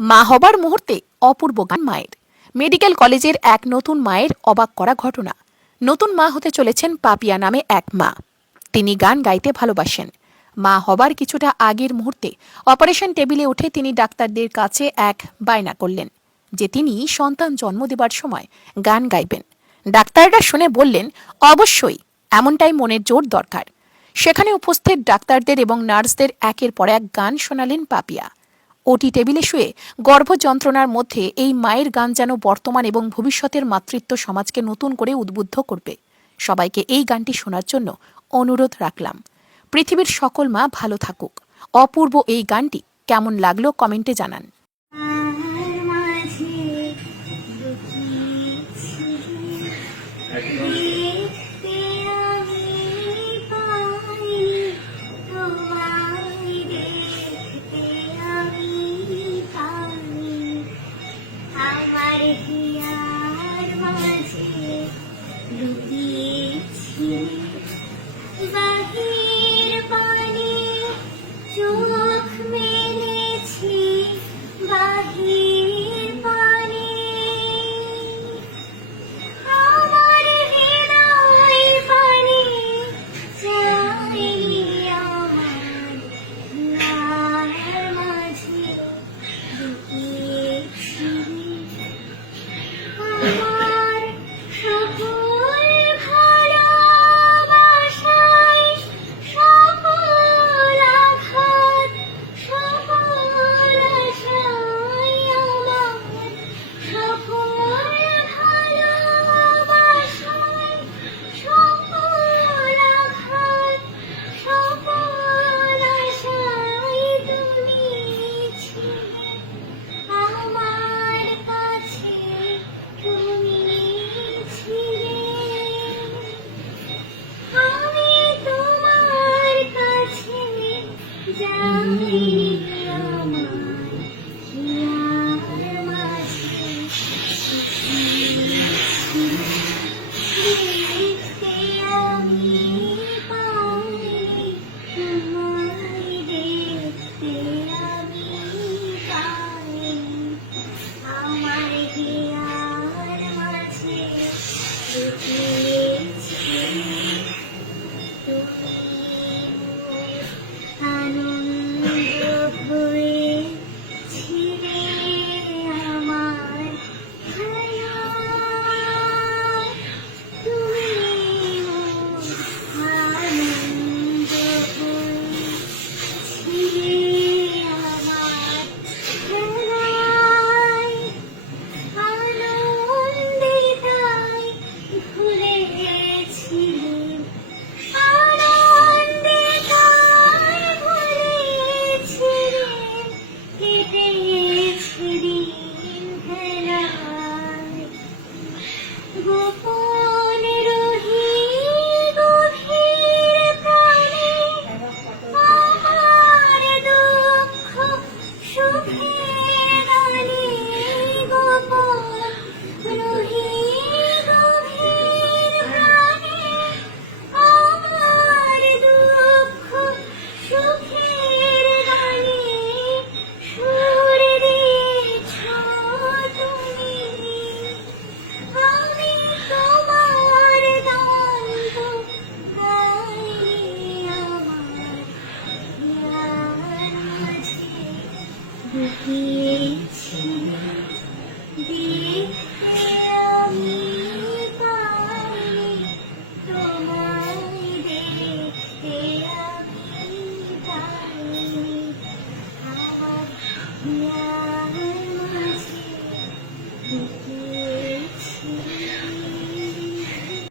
মা হবার মুহূর্তে অপূর্ব গান মায়ের। মেডিকেল কলেজের এক নতুন মায়ের অবাক করা ঘটনা। নতুন মা হতে চলেছেন পাপিয়া নামে এক মা। তিনি গান গাইতে ভালোবাসেন। মা হবার কিছুটা আগের মুহূর্তে অপারেশন টেবিলে উঠে তিনি ডাক্তারদের কাছে এক বায়না করলেন যে তিনি সন্তান জন্ম দেবার সময় গান গাইবেন। ডাক্তাররা শুনে বললেন, অবশ্যই, এমনটাই মনের জোর দরকার। সেখানে উপস্থিত ডাক্তারদের এবং নার্সদের একের পর এক গান শোনালেন পাপিয়া। ওটি টেবিলে শুয়ে গর্ভযন্ত্রণার মধ্যে এই মায়ের গান যেন বর্তমান এবং ভবিষ্যতের মাতৃত্ব সমাজকে নতুন করে উদ্বুদ্ধ করবে। সবাইকে এই গানটি শোনার জন্য অনুরোধ রাখলাম। পৃথিবীর সকল মা ভালো থাকুক। অপূর্ব এই গানটি কেমন লাগলো কমেন্টে জানান। বাহির পানে চোখ মেলেছি, বাহির পানে আমার হৃদয় পানে চাই আমার নার মাঝে লুকিয়েছি আমার সকল ভালোবাসায়, সকল আঘাত, সকল আশায় আমার সকল ভালোবাসায়, সকল আঘাত, সকল আশায় তুমি ছিলে আমার কাছে, তুমি ছিলে। আমি তোমার কাছে যাই আমার হিয়ার মাঝে দেখতে আমি পাই, তোমায় দেখতে আমি পাই আমার হিয়ার মাঝে লুকিয়েছি তুমি আনন্দ হয়ে ছিলে আমার হায়াত, তুমি আনন্দ হয়ে ছিলে আমার খেলায়, আনন্দে তাই ভুলেছিলেন, আনন্দে তাই ভুলেছিলেন, কেটেছে দিন খেলায়। গোপন রহি গভীর প্রাণে আমার দুঃখ সুখের গানে, গোপন রহি গভীর প্রাণে আমার দুঃখ সুখের গানে সুর দিয়েছ তুমি। আমি তোমার গান তো গাই আমার হিয়ার মাঝে লুকিয়েছি, দেখতে আমি পাই, তোমায় দেখতে আমি পাই আমার হিয়ার